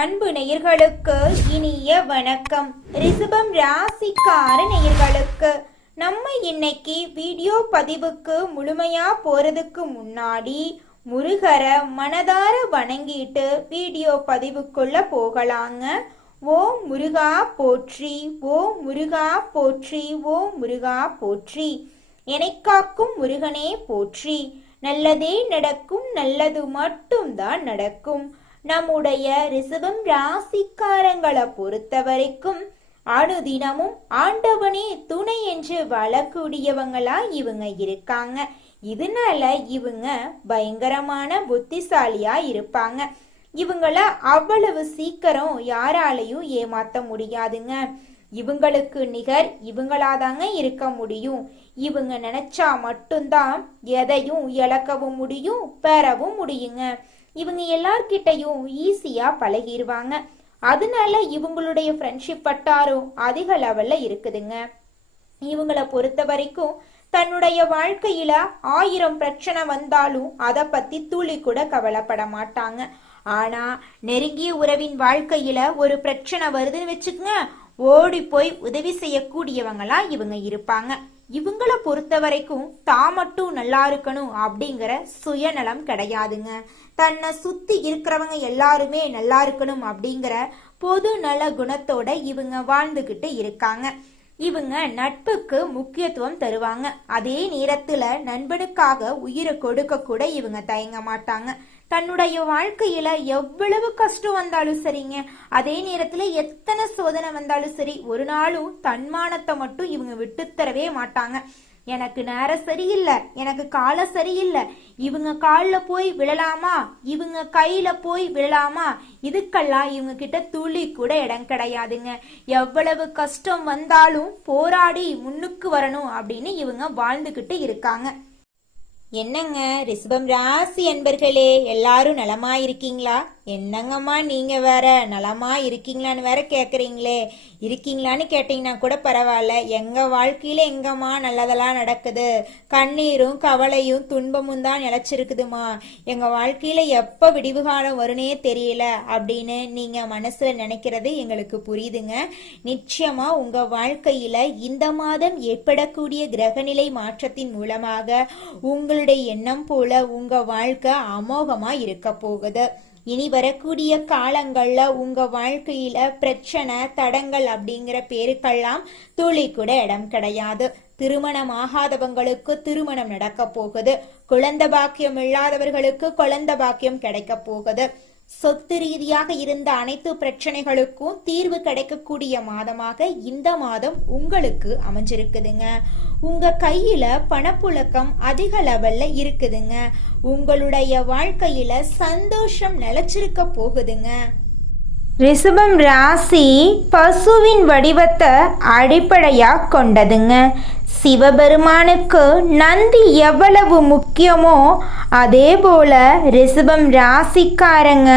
அன்பு நேயர்களுக்கு இனிய வணக்கம். ரிஷபம் ராசிக்கார நேயர்களுக்கு நம்ம இன்னைக்கு வீடியோ பதிவுக்கு முழுமையா போறதுக்கு முன்னாடி முருகரை மனதார வணங்கிட்டு வீடியோ பதிவுக்குள்ள போகலாங்க. ஓம் முருகா போற்றி, ஓம் முருகா போற்றி, ஓம் முருகா போற்றி. எனைக்காக்கும் முருகனே போற்றி. நல்லதே நடக்கும், நல்லது மட்டும்தான் நடக்கும். நம்முடைய ரிஷபம் ராசிக்காரங்களை பொறுத்த வரைக்கும் அனுதினமும் ஆண்டவனே துணை என்று வாழக்கூடியவங்களா இவங்க இருக்காங்க. இதனால இவங்க பயங்கரமான புத்திசாலியா இருப்பாங்க. இவங்கள அவ்வளவு சீக்கிரம் யாராலையும் ஏமாத்த முடியாதுங்க. இவங்களுக்கு நிகர் இவங்களாதாங்க இருக்க முடியும். இவங்க நினைச்சா மட்டும்தான் எதையும் இழக்கவும் முடியும், பெறவும் முடியுங்க. இவங்க எல்லார்கிட்டையும் ஈஸியா பழகிடுவாங்க. அதனால இவங்களுடைய ஃப்ரெண்ட்ஷிப் வட்டாரம் அதிக லெவல்ல இருக்குதுங்க. இவங்களை பொறுத்த வரைக்கும் தன்னுடைய வாழ்க்கையில 1000 பிரச்சனை வந்தாலும் அதை பத்தி துளி கூட கவலைப்பட மாட்டாங்க. ஆனா நெருங்கிய உறவின் வாழ்க்கையில ஒரு பிரச்சனை வருதுன்னு வச்சுக்கோங்க, ஓடி போய் உதவி செய்யக்கூடியவங்களா இவங்க இருப்பாங்க. இவங்களை பொறுத்த வரைக்கும் தான் மட்டும் நல்லா இருக்கணும் அப்படிங்கிற சுயநலம் கிடையாதுங்க. தன்னை சுத்தி இருக்கிறவங்க எல்லாருமே நல்லா இருக்கணும் அப்படிங்கிற பொது நல குணத்தோட இவங்க வாழ்ந்துகிட்டு இருக்காங்க. இவங்க நட்புக்கு முக்கியத்துவம் தருவாங்க. அதே நேரத்துல நண்பனுக்காக உயிரை கொடுக்க கூட இவங்க தயங்க மாட்டாங்க. தன்னுடைய வாழ்க்கையில எவ்வளவு கஷ்டம் வந்தாலும் சரிங்க, அதே நேரத்துல எத்தனை சோதனை வந்தாலும் சரி, ஒரு நாளும் தன்மானத்தை மட்டும் இவங்க விட்டுத்தரவே மாட்டாங்க. எனக்கு நேரம் சரியில்லை, எனக்கு காலம் சரியில்லை, இவங்க காலில் போய் விழலாமா, இவங்க கையில போய் விழலாமா, இதுக்கெல்லாம் இவங்க கிட்ட துளி கூட இடம் கிடையாதுங்க. எவ்வளவு கஷ்டம் வந்தாலும் போராடி முன்னுக்கு வரணும் அப்படின்னு இவங்க வாழ்ந்துகிட்டு இருக்காங்க. என்னங்க ரிஷபம் ராசி அன்பர்களே, எல்லாரும் நலமா இருக்கீங்களா? என்னங்கம்மா நீங்க வேற நலமா இருக்கீங்களான்னு வேற கேக்குறீங்களே. இருக்கீங்களான்னு கேட்டீங்கன்னா கூட பரவாயில்ல, எங்க வாழ்க்கையில எங்கம்மா நல்லதெல்லாம் நடக்குது, கண்ணீரும் கவலையும் துன்பமும் தான் நிலைச்சிருக்குதுமா, எங்க வாழ்க்கையில எப்ப விடிவு காலம் வருனே தெரியல அப்படின்னு நீங்க மனசுல நினைக்கிறது எங்களுக்கு புரியுதுங்க. நிச்சயமா உங்க வாழ்க்கையில இந்த மாதம் ஏற்படக்கூடிய கிரகநிலை மாற்றத்தின் மூலமாக உங்களுடைய எண்ணம் போல உங்க வாழ்க்கை அமோகமா இருக்க போகுது. இனி வரக்கூடிய காலங்கள்ல உங்க வாழ்க்கையில பிரச்சனை தடங்கள் அப்படிங்கிற பேருக்கெல்லாம் துளி கூட இடம் கிடையாது. திருமணம் ஆகாதவங்களுக்கு திருமணம் நடக்க போகுது. குழந்தை பாக்கியம் இல்லாதவர்களுக்கு குழந்தை பாக்கியம் கிடைக்க போகுது. சொத்து ரீதியாக இருந்த அனைத்து பிரச்சனைகளுக்கும் தீர்வு கிடைக்கக்கூடிய மாதமாக இந்த மாதம் உங்களுக்கு அமைஞ்சிருக்குதுங்க. உங்க கையில பணப்புழக்கம் அதிக லெவல்ல இருக்குதுங்க. உங்களுடைய வாழ்க்கையில சந்தோஷம் நிலைச்சிருக்க போகுதுங்க. ரிஷபம் ராசி பசுவின் வடிவத்தை அடிப்படையா கொண்டதுங்க. சிவபெருமானுக்கு நந்தி எவ்வளவு முக்கியமோ அதே போல ரிஷபம் ராசிக்காரங்க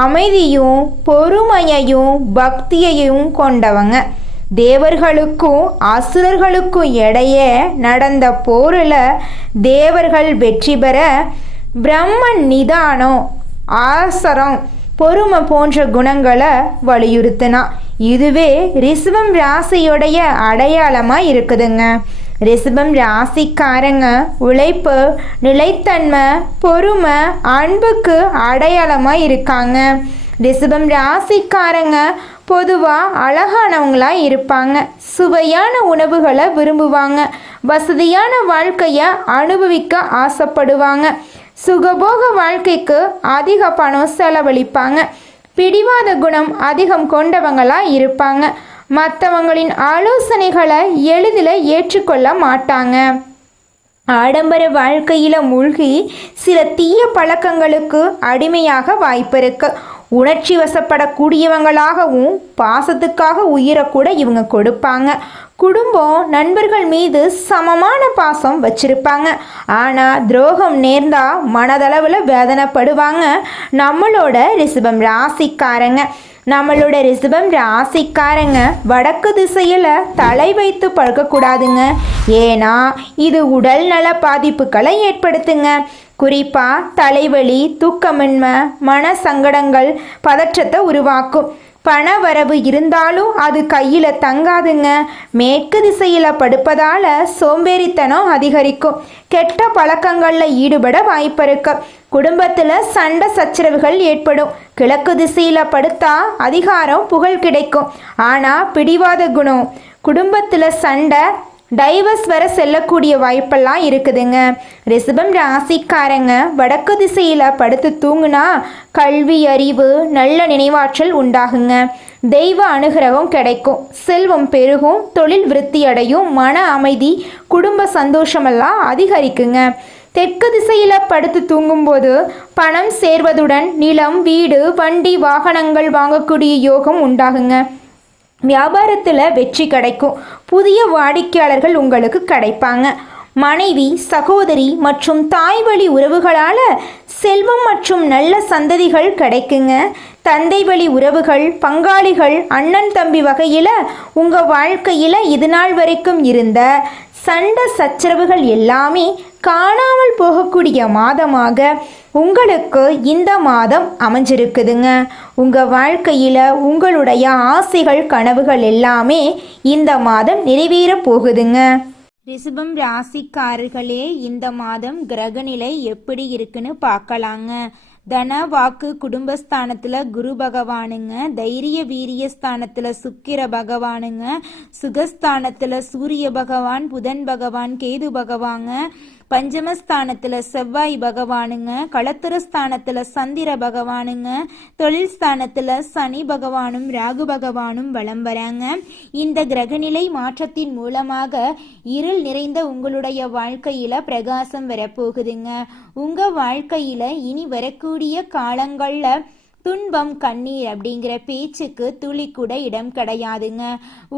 அமைதியும் பொறுமையையும் பக்தியையும் கொண்டவங்க. தேவர்களுக்கும் அசுரர்களுக்கும் இடையே நடந்த போரில் தேவர்கள் வெற்றி பெற பிரம்மன் நிதானம், ஆசரம், பொறுமை போன்ற குணங்களை வலியுறுத்தினா. இதுவே ரிஷபம் ராசியோடைய அடையாளமாக இருக்குதுங்க. ரிஷபம் ராசிக்காரங்க உழைப்பு, நிலைத்தன்மை, பொறுமை, அன்புக்கு அடையாளமாக இருக்காங்க. ரிஷபம் ராசிக்காரங்க பொதுவாக அழகானவங்களா இருப்பாங்க. சுவையான உணவுகளை விரும்புவாங்க. வசதியான வாழ்க்கையை அனுபவிக்க ஆசைப்படுவாங்க. சுகபோக வாழ்க்கைக்கு அதிக பணம் செலவழிப்பாங்க. பிடிவாத குணம் அதிகம் கொண்டவங்களா இருப்பாங்க. மற்றவங்களின் ஆலோசனைகளை எளிதில் ஏற்றுக்கொள்ள மாட்டாங்க. ஆடம்பர வாழ்க்கையில மூழ்கி சில தீய பழக்கங்களுக்கு அடிமையாக வாய்ப்பு இருக்கு. உணர்ச்சி வசப்படக்கூடியவங்களாகவும் பாசத்துக்காக உயிரை கூட இவங்க கொடுப்பாங்க. குடும்பம் நண்பர்கள் மீது சமமான பாசம் வச்சிருப்பாங்க. ஆனால் துரோகம் நேர்ந்தா மனதளவில் வேதனைப்படுவாங்க நம்மளோட ரிஷபம் ராசிக்காரங்க. நம்மளோட ரிஷபம் ராசிக்காரங்க வடக்கு திசையில் தலை வைத்து படுக்கக்கூடாதுங்க. ஏன்னா இது உடல் நல பாதிப்புகளை ஏற்படுத்துங்க. குறிப்பாக தலைவலி, தூக்கமின்மை, மன சங்கடங்கள், பதற்றத்தை உருவாக்கும். பண வரவு இருந்தாலும் அது கையில் தங்காதுங்க. மேற்கு திசையில் படுப்பதால் சோம்பேறித்தனம் அதிகரிக்கும். கெட்ட பழக்கங்களில் ஈடுபட வாய்ப்பு இருக்கு. குடும்பத்தில் சண்டை சச்சரவுகள் ஏற்படும். கிழக்கு திசையில் படுத்தா அதிகாரம், புகழ் கிடைக்கும். ஆனால் பிடிவாத குணம். குடும்பத்தில் சண்டை, டைவர்ஸ் வர செல்லக்கூடிய வாய்ப்பெல்லாம் இருக்குதுங்க. ரிஷபம் ராசிக்காரங்க வடக்கு திசையில் படுத்து தூங்குனா கல்வி, அறிவு, நல்ல நினைவாற்றல் உண்டாகுங்க. தெய்வ அனுகிரகம் கிடைக்கும். செல்வம் பெருகும். தொழில் விருத்தி அடையும். மன அமைதி, குடும்ப சந்தோஷமெல்லாம் அதிகரிக்குங்க. தெற்கு திசையில் படுத்து தூங்கும்போது பணம் சேர்வதுடன் நிலம், வீடு, வண்டி, வாகனங்கள் வாங்கக்கூடிய யோகம் உண்டாகுங்க. வியாபாரத்தில் வெற்றி கிடைக்கும். புதிய வாடிக்கையாளர்கள் உங்களுக்கு கிடைப்பாங்க. மனைவி, சகோதரி மற்றும் தாய் வழி உறவுகளால் செல்வம் மற்றும் நல்ல சந்ததிகள் கிடைக்குங்க. தந்தை வழி உறவுகள், பங்காளிகள், அண்ணன் தம்பி வகையில் உங்கள் வாழ்க்கையில் இது நாள் வரைக்கும் இருந்த சண்டை சச்சரவுகள் எல்லாமே காணாமல் போகக்கூடிய மாதமாக உங்களுக்கு இந்த மாதம் அமைஞ்சிருக்குதுங்க. உங்கள் வாழ்க்கையில் உங்களுடைய ஆசைகள், கனவுகள் எல்லாமே இந்த மாதம் நிறைவேற போகுதுங்க. ரிஷபம் ராசிக்காரர்களே, இந்த மாதம் கிரகநிலை எப்படி இருக்குன்னு பார்க்கலாங்க. தன, வாக்கு, குடும்பஸ்தானத்தில் குரு பகவானுங்க. தைரிய வீரிய ஸ்தானத்தில் சுக்கிர பகவானுங்க. சுகஸ்தானத்தில் சூரிய பகவான், புதன் பகவான், கேது பகவாங்க. பஞ்சமஸ்தானத்தில் செவ்வாய் பகவானுங்க. களத்திரஸ்தானத்தில் சந்திர பகவானுங்க. தொழில் ஸ்தானத்தில் சனி பகவானும் ராகு பகவானும் வலம் வராங்க. இந்த கிரகநிலை மாற்றத்தின் மூலமாக இருள் நிறைந்த உங்களுடைய வாழ்க்கையில பிரகாசம் வரப்போகுதுங்க. உங்க வாழ்க்கையில இனி வரக்கூடிய காலங்கள்ல துன்பம், கண்ணீர் அப்படிங்கிற பேச்சுக்கு துளி கூட இடம் கிடையாதுங்க.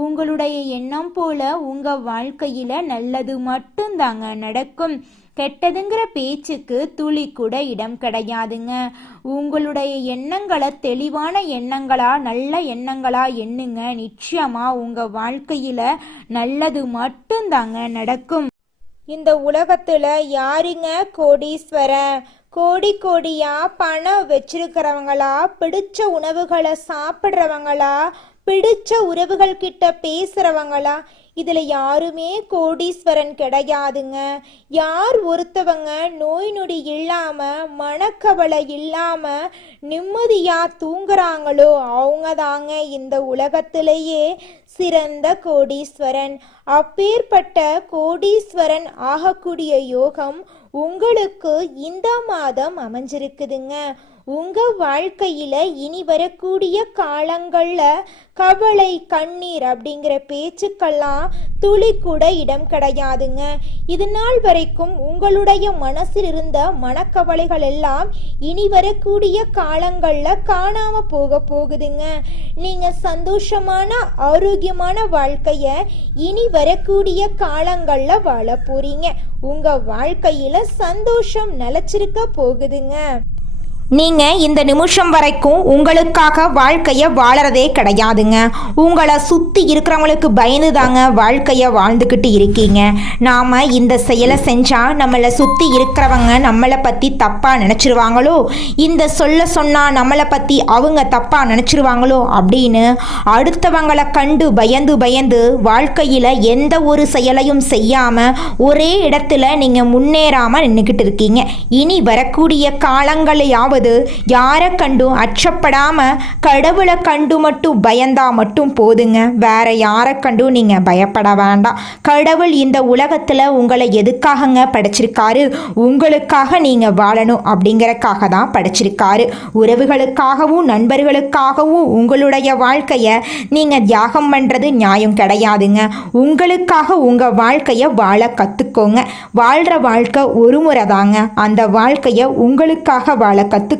உங்களுடைய எண்ணம் போல உங்க வாழ்க்கையில நல்லது மட்டும்தாங்க நடக்கும். கெட்டதுங்கிற பேச்சுக்கு துளி கூட இடம் கிடையாதுங்க. உங்களுடைய எண்ணங்களை தெளிவான எண்ணங்களா, நல்ல எண்ணங்களா எண்ணுங்க. நிச்சயமா உங்க வாழ்க்கையில நல்லது மட்டும்தாங்க நடக்கும். இந்த உலகத்துல யாருங்க கோடீஸ்வரன்? கோடி கோடியா பணம் வச்சிருக்கிறவங்களா, பிடிச்ச உணவுகளை சாப்பிட்றவங்களா, பிடிச்ச உறவுகள் கிட்ட பேசுறவங்களா? இதுல யாருமே கோடீஸ்வரன் கிடையாதுங்க. யார் ஒருத்தவங்க நோய் நொடி இல்லாம, மனக்கவலை இல்லாம நிம்மதியா தூங்குறாங்களோ அவங்க தாங்க இந்த உலகத்திலேயே சிறந்த கோடீஸ்வரன். அப்பேற்பட்ட கோடீஸ்வரன் ஆகக்கூடிய யோகம் உங்களுக்கு இந்த மாதம் அமைஞ்சிருக்குதுங்க. உங்க வாழ்க்கையில இனி வரக்கூடிய காலங்கள்ல கவலை, கண்ணீர் அப்படிங்கிற பேச்சுக்கெல்லாம் துளி கூட இடம் கிடையாதுங்க. இது நாள் வரைக்கும் உங்களுடைய மனசில் இருந்த மனக்கவலைகள் எல்லாம் இனி வரக்கூடிய காலங்கள்ல காணாம போகுதுங்க. நீங்க சந்தோஷமான, ஆரோக்கியமான வாழ்க்கைய இனி வரக்கூடிய காலங்கள்ல வாழ போறீங்க. உங்க வாழ்க்கையில சந்தோஷம் நிலைச்சிருக்க போகுதுங்க. நீங்கள் இந்த நிமிஷம் வரைக்கும் உங்களுக்காக வாழ்க்கையை வாழறதே கிடையாதுங்க. உங்களை சுற்றி இருக்கிறவங்களுக்கு பயந்து தாங்க வாழ்க்கையை வாழ்ந்துக்கிட்டு இருக்கீங்க. நாம் இந்த செயலை செஞ்சால் நம்மளை சுற்றி இருக்கிறவங்க நம்மளை பற்றி தப்பாக நினச்சிருவாங்களோ, இந்த சொன்னால் நம்மளை பற்றி அவங்க தப்பாக நினச்சிருவாங்களோ அப்படின்னு அடுத்தவங்களை கண்டு பயந்து வாழ்க்கையில் எந்த ஒரு செயலையும் செய்யாமல் ஒரே இடத்துல நீங்கள் முன்னேறாமல் நின்றுக்கிட்டு இருக்கீங்க. இனி வரக்கூடிய காலங்களையாவது யாரை கண்டும் அச்சப்படாம கடவுளை கண்டு மட்டும் பயந்தா மட்டும் போதுங்க. வேற யாரை கண்டும் நீங்க பயப்பட வேண்டாம். கடவுள் இந்த உலகத்துல உங்களை எதுக்காகங்க படைச்சிருக்காரு? உங்களுக்காக நீங்க வாழணும் அப்படிங்கறக்காக தான் படைச்சிருக்காரு. உறவுகளுக்காகவும் நண்பர்களுக்காகவும் உங்களுடைய வாழ்க்கைய நீங்க தியாகம் பண்றது நியாயம் கிடையாதுங்க. உங்களுக்காக உங்க வாழ்க்கைய வாழ கத்துக்கோங்க. வாழ்ற வாழ்க்கை ஒரு முறை தாங்க. அந்த வாழ்க்கைய உங்களுக்காக வாழ கத்துக்கோங்க.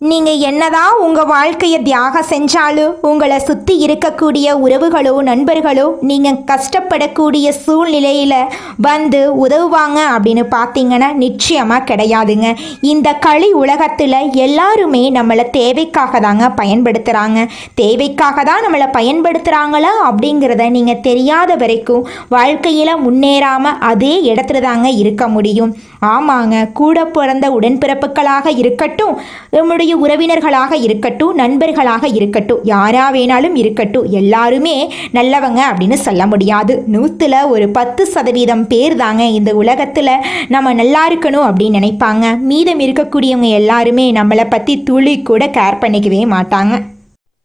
நீங்கள் என்னதான் உங்கள் வாழ்க்கையை தியாகம் செஞ்சாலும் உங்களை சுற்றி இருக்கக்கூடிய உறவுகளோ நண்பர்களோ நீங்கள் கஷ்டப்படக்கூடிய சூழ்நிலையில் வந்து உதவுவாங்க அப்படின்னு பார்த்தீங்கன்னா நிச்சயமாக கிடையாதுங்க. இந்த களி உலகத்தில் எல்லாருமே நம்மளை தேவைக்காக தாங்க பயன்படுத்துகிறாங்க. தேவைக்காக தான் நம்மளை பயன்படுத்துகிறாங்களா அப்படிங்கிறத நீங்கள் தெரியாத வரைக்கும் வாழ்க்கையில் முன்னேறாமல் அதே இடத்துல தாங்க இருக்க முடியும். ஆமாங்க, கூட பிறந்த உடன்பிறப்புகளாக இருக்கட்டும், நம்முடைய உறவினர்களாக இருக்கட்டும், நண்பர்களாக இருக்கட்டும், யாரா வேணாலும் இருக்கட்டும், எல்லாருமே நல்லவங்க அப்படின்னு சொல்ல முடியாது. 100ல் ஒரு 10% பேர் தாங்க இந்த உலகத்தில் நம்ம நல்லா இருக்கணும் அப்படின்னு நினைப்பாங்க. மீதம் இருக்கக்கூடியவங்க எல்லாருமே நம்மளை பற்றி துளி கூட கேர் பண்ணிக்கவே மாட்டாங்க.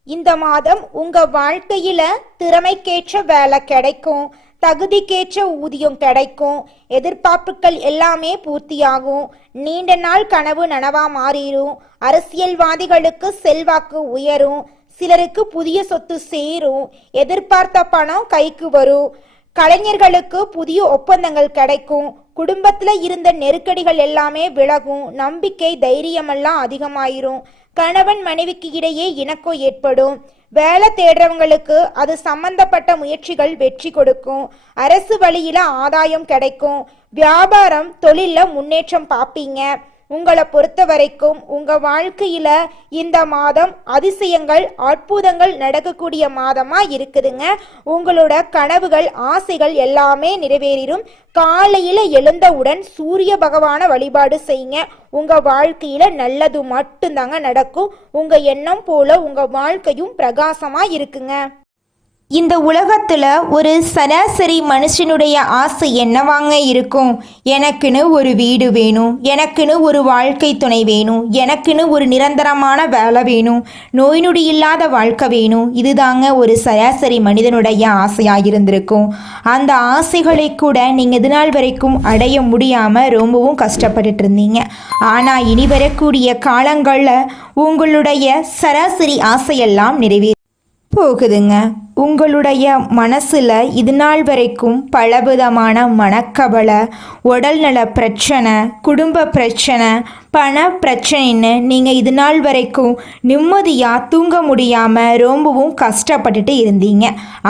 இந்த மாதம் உங்க வாழ்க்கையில திறமைக்கேற்ற வேலை கிடைக்கும், தகுதிக்கேற்ற ஊதியம் கிடைக்கும், எதிர்பார்ப்புகள் எல்லாமே பூர்த்தியாகும், நீண்ட நாள் கனவு நனவா மாறிடும், அரசியல்வாதிகளுக்கு செல்வாக்கு உயரும், சிலருக்கு புதிய சொத்து சேரும், எதிர்பார்த்த பணம் கைக்கு வரும், கலைஞர்களுக்கு புதிய ஒப்பந்தங்கள் கிடைக்கும், குடும்பத்துல இருந்த நெருக்கடிகள் எல்லாமே விலகும், நம்பிக்கை தைரியமெல்லாம் அதிகமாயிரும், கணவன் மனைவிக்கு இடையே இணக்கம் ஏற்படும், வேலை தேடுறவங்களுக்கு அது சம்பந்தப்பட்ட முயற்சிகள் வெற்றி கொடுக்கும், அரசு வழியில ஆதாயம் கிடைக்கும், வியாபாரம் தொழில முன்னேற்றம் பார்ப்பீங்க. உங்களை பொறுத்த வரைக்கும் உங்க வாழ்க்கையில இந்த மாதம் அதிசயங்கள் அற்புதங்கள் நடக்கக்கூடிய மாதமா இருக்குதுங்க. உங்களோட கனவுகள் ஆசைகள் எல்லாமே நிறைவேறிடும். காலையில எழுந்தவுடன் சூரிய பகவான வழிபாடு செய்யுங்க. உங்க வாழ்க்கையில நல்லது மட்டும்தாங்க நடக்கும். உங்க எண்ணம் போல உங்க வாழ்க்கையும் பிரகாசமா இருக்குங்க. இந்த உலகத்தில் ஒரு சராசரி மனுஷனுடைய ஆசை என்னவாங்க இருக்கும்? எனக்குன்னு ஒரு வீடு வேணும், எனக்குன்னு ஒரு வாழ்க்கை துணை வேணும், எனக்குன்னு ஒரு நிரந்தரமான வேலை வேணும், நோய் நொடி இல்லாத வாழ்க்கை வேணும். இதுதாங்க ஒரு சராசரி மனிதனுடைய ஆசையாக இருந்திருக்கும். அந்த ஆசைகளை கூட நீங்கள் இது நாள் வரைக்கும் அடைய முடியாமல் ரொம்பவும் கஷ்டப்பட்டுட்டு இருந்தீங்க. ஆனால் இனி வரக்கூடிய காலங்களில் உங்களுடைய சராசரி ஆசையெல்லாம் நிறைவேறும் போகுதுங்க. உங்களுடைய மனசில் இது நாள் வரைக்கும் பலவிதமான மனக்கவலை, உடல்நல பிரச்சனை, குடும்ப பிரச்சனை, பண பிரச்சனைன்னு நீங்கள் இது நாள் வரைக்கும் நிம்மதியாக தூங்க முடியாமல் ரொம்பவும் கஷ்டப்பட்டுட்டு இருந்தீங்க.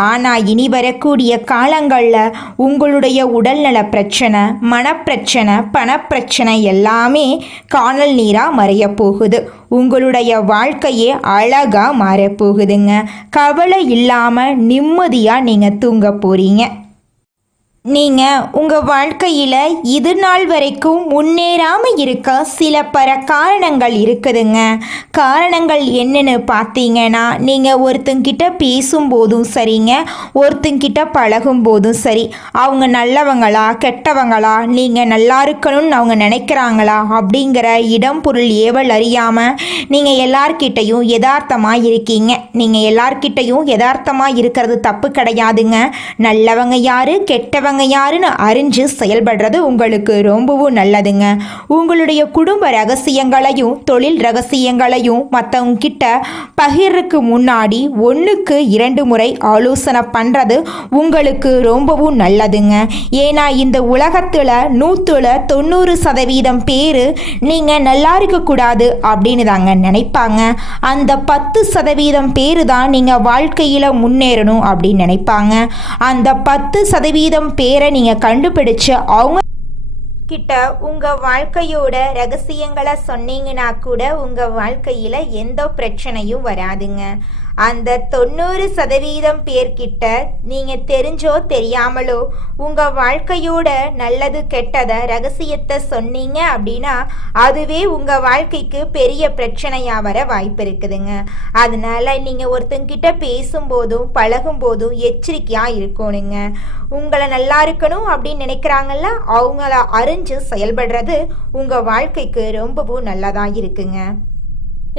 ஆனால் இனி வரக்கூடிய காலங்களில் உங்களுடைய உடல்நல பிரச்சனை, மனப்பிரச்சனை, பணப்பிரச்சனை எல்லாமே காணல் நீராக மறைய போகுது. உங்களுடைய வாழ்க்கையே அழகாக மாறப்போகுதுங்க. கவலை இல்லாமல் நிம்மதியாக நீங்கள் தூங்க போகிறீங்க. நீங்கள் உங்கள் வாழ்க்கையில் இது நாள் வரைக்கும் முன்னேறாமல் இருக்க சில காரணங்கள் இருக்குதுங்க. காரணங்கள் என்னன்னு பார்த்தீங்கன்னா, நீங்கள் ஒருத்தங்கிட்ட பேசும்போதும் சரிங்க, ஒருத்தங்கிட்ட பழகும் போதும் சரி, அவங்க நல்லவங்களா கெட்டவங்களா, நீங்கள் நல்லா இருக்கணும்னு அவங்க நினைக்கிறாங்களா அப்படிங்கிற இடம் பொருள் ஏவல் அறியாமல் நீங்கள் எல்லார்கிட்டையும் யதார்த்தமாக இருக்கீங்க. நீங்கள் எல்லார்கிட்டையும் யதார்த்தமாக இருக்கிறது தப்பு கிடையாதுங்க. நல்லவங்க யாரு கெட்டவங்க யாருன்னு அறிஞ்சு செயல்படுறது உங்களுக்கு ரொம்பவும் நல்லதுங்க. உங்களுடைய குடும்ப ரகசியங்களையும் தொழில் ரகசியங்களையும் மற்றவங்க கிட்ட பகிர்றதுக்கு முன்னாடி 1க்கு 2 முறை ஆலோசனை பண்ணுறது உங்களுக்கு ரொம்பவும் நல்லதுங்க. ஏன்னா இந்த உலகத்தில் 100ல் 90% பேர் நீங்கள் நல்லா இருக்கக்கூடாது அப்படின்னு தாங்க நினைப்பாங்க. அந்த 10% பேர் தான் நீங்கள் வாழ்க்கையில் முன்னேறணும் அப்படின்னு நினைப்பாங்க. அந்த 10% பேரை நீங்கள் கண்டுபிடிச்சு அவங்க கிட்ட உங்கள் வாழ்க்கையோட ரகசியங்களை சொன்னீங்கன்னா கூட உங்கள் வாழ்க்கையில் எந்த பிரச்சனையும் வராதுங்க. அந்த 90% பேர்கிட்ட நீங்கள் தெரிஞ்சோ தெரியாமலோ உங்கள் வாழ்க்கையோட நல்லது கெட்டதை ரகசியத்தை சொன்னீங்க அப்படின்னா அதுவே உங்கள் வாழ்க்கைக்கு பெரிய பிரச்சனையாக வர வாய்ப்பு இருக்குதுங்க. அதனால நீங்கள் ஒருத்தங்கிட்ட பேசும்போதும் பழகும்போதும் எச்சரிக்கையாக இருக்கணுங்க. உங்களை நல்லா இருக்கணும் அப்படின்னு நினைக்கிறாங்கல்ல, அவங்கள அறிஞ்சு செயல்படுறது உங்கள் வாழ்க்கைக்கு ரொம்பவும் நல்லதாக இருக்குங்க.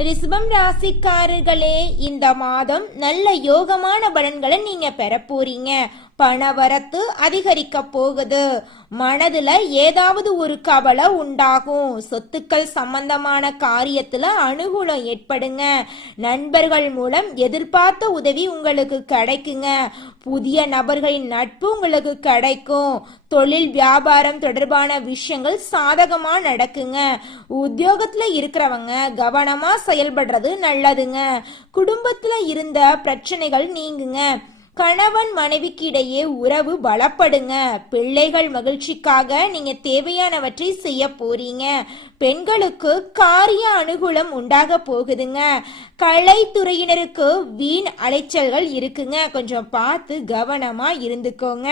ரிஷபம் ராசிக்காரர்களே, இந்த மாதம் நல்ல யோகமான பலன்களை நீங்க பெற போறீங்க. பணவரத்து அதிகரிக்க போகுது. மனதுல ஏதாவது ஒரு கவலை உண்டாகும். சொத்துக்கள் சம்பந்தமான காரியத்துல அனுகூலம் ஏற்படுங்க. நண்பர்கள் மூலம் எதிர்பார்த்த உதவி உங்களுக்கு கிடைக்குங்க. புதிய நபர்களின் நட்பு உங்களுக்கு கிடைக்கும். தொழில் வியாபாரம் தொடர்பான விஷயங்கள் சாதகமா நடக்குங்க. உத்தியோகத்துல இருக்கிறவங்க கவனமா செயல்படுறது நல்லதுங்க. குடும்பத்துல இருந்த பிரச்சனைகள் நீங்குங்க. கணவன் மனைவிக்கு இடையே உறவு பலப்படுங்க. பிள்ளைகள் மகிழ்ச்சிக்காக நீங்க தேவையானவற்றை செய்ய போறீங்க. பெண்களுக்கு காரிய அனுகூலம் உண்டாக போகுதுங்க. கலைத்துறையினருக்கு வீண் அலைச்சல்கள் இருக்குங்க. கொஞ்சம் பார்த்து கவனமா இருந்துக்கோங்க.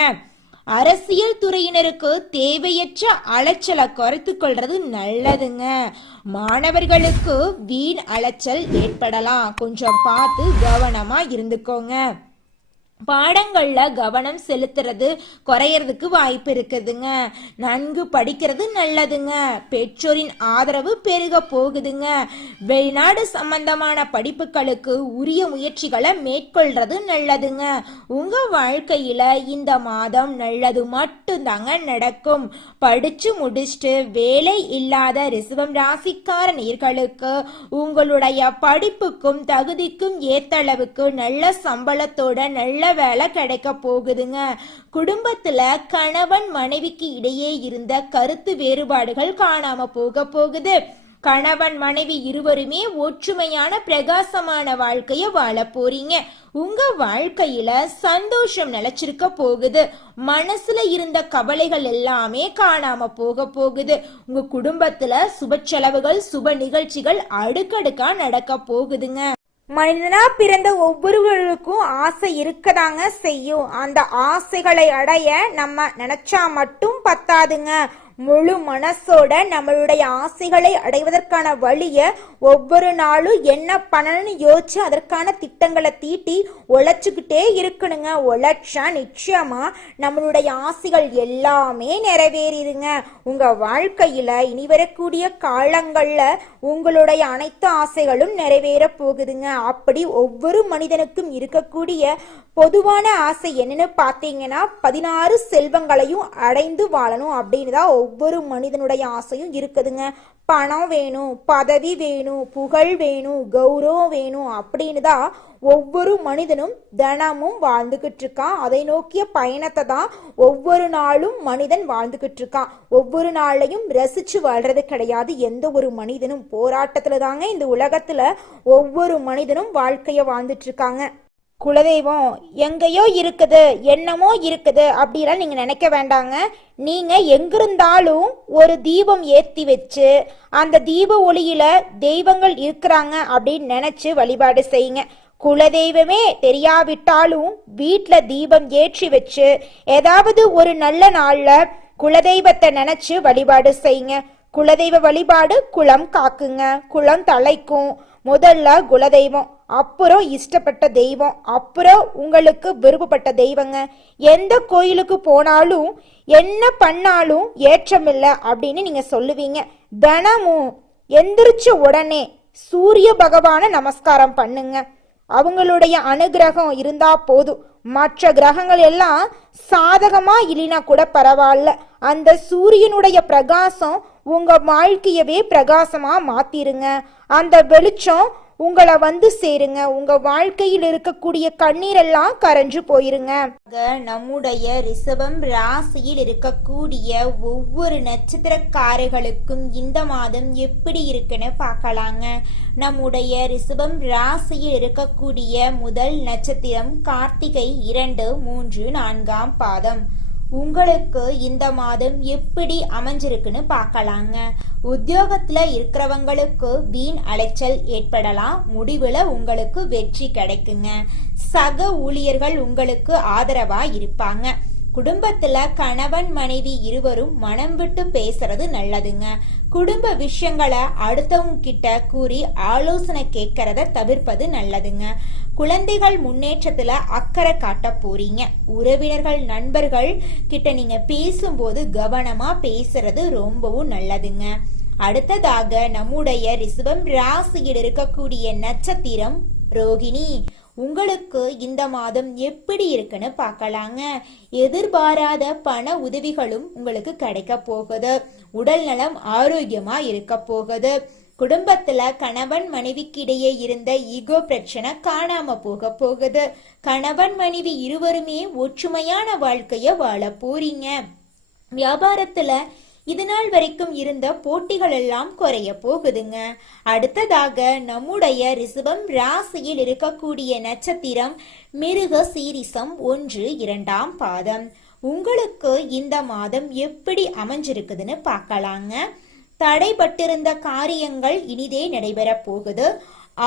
அரசியல் துறையினருக்கு தேவையற்ற அலைச்சலை குறைத்து கொள்றது நல்லதுங்க. மாணவர்களுக்கு வீண் அலைச்சல் ஏற்படலாம், கொஞ்சம் பார்த்து கவனமா இருந்துக்கோங்க. பாடங்கள்ல கவனம் செலுத்துறது குறையறதுக்கு வாய்ப்பு இருக்குதுங்க. நன்கு படிக்கிறது நல்லதுங்க. பெற்றோரின் ஆதரவு பெருக போகுதுங்க. வெளிநாடு சம்பந்தமான படிப்புகளுக்கு உரிய முயற்சிகளை மேற்கொள்றது நல்லதுங்க. உங்க வாழ்க்கையில இந்த மாதம் நல்லது மட்டும்தாங்க நடக்கும். படிச்சு முடிச்சுட்டு வேலை இல்லாத ரிஷபம் ராசிக்கார நேயர்களுக்கு உங்களுடைய படிப்புக்கும் தகுதிக்கும் ஏத்த அளவுக்கு நல்ல சம்பளத்தோட நல்ல வேலை கிடைக்க போகுதுங்க. குடும்பத்துல கணவன் மனைவிக்கு இடையே இருந்த கருத்து வேறுபாடுகள் காணாம போகுது. கணவன் மனைவி இருவருமே ஒற்றுமையான பிரகாசமான வாழ்க்கைய வாழ போறீங்க. உங்க வாழ்க்கையில சந்தோஷம் நிலைச்சிருக்க போகுது. மனசுல இருந்த கவலைகள் எல்லாமே காணாம போகுது. உங்க குடும்பத்துல சுப செலவுகள் சுப நிகழ்ச்சிகள் அடுக்கடுக்கா நடக்க போகுதுங்க. மனிதனா பிறந்த ஒவ்வொருவருக்கும் ஆசை இருக்கதாங்க செய்யும். அந்த ஆசைகளை அடைய நம்ம நினைச்சா மட்டும் பத்தாதுங்க. முழு மனசோட நம்மளுடைய ஆசைகளை அடைவதற்கான வழிய ஒவ்வொரு நாளும் என்ன பண்ணணும்னு யோசிச்சு அதற்கான திட்டங்களை தீட்டி உழைச்சுக்கிட்டே இருக்கணுங்க. உழைச்சா நிச்சயமா நம்மளுடைய ஆசைகள் எல்லாமே நிறைவேறிடுங்க. உங்க வாழ்க்கையில இனி வரக்கூடிய காலங்கள்ல உங்களுடைய அனைத்து ஆசைகளும் நிறைவேற போகுதுங்க. அப்படி ஒவ்வொரு மனிதனுக்கும் இருக்கக்கூடிய பொதுவான ஆசை என்னன்னு பார்த்தீங்கன்னா 16 செல்வங்களையும் அடைந்து வாழணும் அப்படின்னு தான் ஒவ்வொரு மனிதனுடைய ஆசையும் இருக்குதுங்க. பணம் வேணும், பதவி வேணும், புகழ் வேணும், கௌரவம் வேணும் அப்படின்னு தான் ஒவ்வொரு மனிதனும் தினமும் வாழ்ந்துகிட்டு இருக்கான். அதை நோக்கிய பயணத்தை தான் ஒவ்வொரு நாளும் மனிதன் வாழ்ந்துகிட்டு இருக்கான். ஒவ்வொரு நாளையும் ரசிச்சு வாழ்றது கிடையாது. எந்த ஒரு மனிதனும் போராட்டத்துல தாங்க இந்த உலகத்துல ஒவ்வொரு மனிதனும் வாழ்க்கைய வாழ்ந்துட்டு இருக்காங்க. குலதெய்வம் எங்கேயோ இருக்குது, என்னமோ இருக்குது அப்படிலாம் நீங்க நினைக்க வேண்டாங்க. நீங்க எங்கிருந்தாலும் ஒரு தீபம் ஏற்றி வச்சு அந்த தீப ஒளியில தெய்வங்கள் இருக்கிறாங்க அப்படின்னு நினைச்சு வழிபாடு செய்யுங்க. குலதெய்வமே தெரியாவிட்டாலும் வீட்டில் தீபம் ஏற்றி வச்சு ஏதாவது ஒரு நல்ல நாள்ல குலதெய்வத்தை நினைச்சு வழிபாடு செய்யுங்க. குலதெய்வ வழிபாடு குலம் காக்குங்க, குலம் தலைக்கும். முதல்ல குலதெய்வம், அப்புறம் இஷ்டப்பட்ட தெய்வம், அப்புறம் உங்களுக்கு விருப்பப்பட்ட தெய்வங்க. எந்த கோயிலுக்கு போனாலும் என்ன பண்ணாலும் ஏற்றமில்லை அப்படின்னு நீங்க சொல்லுவீங்க. தினமும் எந்திரிச்ச உடனே சூரிய பகவான நமஸ்காரம் பண்ணுங்க. அவங்களுடைய அனுகிரகம் இருந்தா போதும். மற்ற கிரகங்கள் எல்லாம் சாதகமா இல்லைனா கூட பரவாயில்ல, அந்த சூரியனுடைய பிரகாசம் உங்க வாழ்க்கையவே பிரகாசமா மாத்திருங்க. அந்த வெளிச்சம் உங்களை வந்து சேருங்க. உங்க வாழ்க்கையில் இருக்கக்கூடிய கண்ணீரெல்லாம் கரைஞ்சு போயிருங்க. நம்முடைய ரிஷபம் ராசியில் இருக்கக்கூடிய ஒவ்வொரு நட்சத்திரக்காரர்களுக்கும் இந்த மாதம் எப்படி இருக்குன்னு பார்க்கலாங்க. நம்முடைய ரிஷபம் ராசியில் இருக்கக்கூடிய முதல் நட்சத்திரம் கார்த்திகை 2, 3, 4ஆம் பாதம். உங்களுக்கு இந்த மாதம் எப்படி அமைஞ்சிருக்குன்னு பார்க்கலாங்க. உத்தியோகத்துல இருக்கிறவங்களுக்கு வீண் அலைச்சல் ஏற்படலாம், முடிவுல உங்களுக்கு வெற்றி கிடைக்குங்க. சக ஊழியர்கள் உங்களுக்கு ஆதரவா இருப்பாங்க. குடும்பத்துல கணவன் மனைவி இருவரும் மனம் விட்டு பேசுறது நல்லதுங்க. குடும்ப விஷயங்களை அடுத்தவங்க கிட்ட கூறி ஆலோசனை கேட்கறத தவிர்ப்பது நல்லதுங்க. குழந்தைகள் முன்னேற்றத்துல அக்கறை காட்ட போறீங்க. உறவினர்கள் நண்பர்கள் கிட்ட நீங்க பேசும்போது கவனமா பேசுறது ரொம்பவும் நல்லதுங்க. அடுத்ததாக நம்முடைய ரிஷபம் ராசியில் இருக்கக்கூடிய நட்சத்திரம் ரோகிணி. உங்களுக்கு இந்த மாதம் எப்படி இருக்குன்னு பார்க்கலாங்க. எதிர்பாராத பண உதவிகளும் உங்களுக்கு கிடைக்க போகுது. உடல் நலம் ஆரோக்கியமா இருக்க போகுது. குடும்பத்துல கணவன் மனைவிக்கு இடையே இருந்த ஈகோ பிரச்சனை காணாம போகுது. கணவன் மனைவி இருவருமே ஒற்றுமையான வாழ்க்கைய வாழ போறீங்க. வியாபாரத்துல இது நாள் வரைக்கும் இருந்த போட்டிகள் எல்லாம் குறைய போகுதுங்க. அடுத்ததாக நம்முடைய ரிஷபம் ராசியில் இருக்கக்கூடிய நட்சத்திரம் மிருக சீரிசம் 1, 2ஆம் பாதம். உங்களுக்கு இந்த மாதம் எப்படி அமைஞ்சிருக்குதுன்னு பார்க்கலாங்க. தடைபட்டிருந்த காரியங்கள் இனிதே நடைபெற போகுது.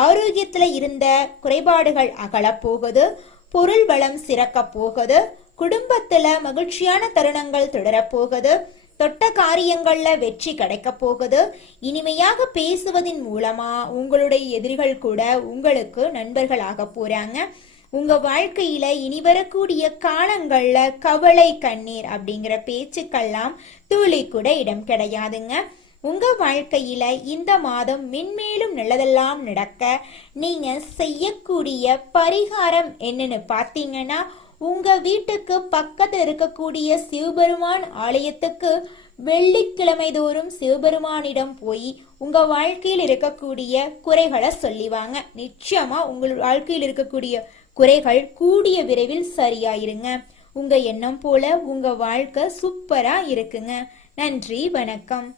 ஆரோக்கியத்துல இருந்த குறைபாடுகள் அகல போகுது. பொருள் வளம் சிறக்க போகுது. குடும்பத்துல மகிழ்ச்சியான தருணங்கள் தொடரப்போகுது. தொட்ட காரியங்கள்ல வெற்றி கிடைக்க போகுது. இனிமையாக பேசுவதன் மூலமா உங்களுடைய எதிரிகள் கூட உங்களுக்கு நண்பர்களாக போறாங்க. உங்க வாழ்க்கையில இனி வரக்கூடிய காலங்கள்ல கவலை கண்ணீர் அப்படிங்கிற பேச்சுக்கெல்லாம் துளி கூட இடம் கிடையாதுங்க. உங்க வாழ்க்கையில இந்த மாதம் மென்மேலும் நல்லதெல்லாம் நடக்க நீங்க செய்யக்கூடிய பரிகாரம் என்னன்னு பாத்தீங்கன்னா, உங்க வீட்டுக்கு பக்கத்துல இருக்கக்கூடிய சிவபெருமான் ஆலயத்துக்கு வெள்ளிக்கிழமை தோறும் சிவபெருமானிடம் போய் உங்க வாழ்க்கையில் இருக்கக்கூடிய குறைகளை சொல்லிவாங்க. நிச்சயமா உங்கள் வாழ்க்கையில் இருக்கக்கூடிய குறைகள் கூடிய விரைவில் சரியாயிருங்க. உங்க எண்ணம் போல உங்க வாழ்க்கை சூப்பரா இருக்குங்க. நன்றி, வணக்கம்.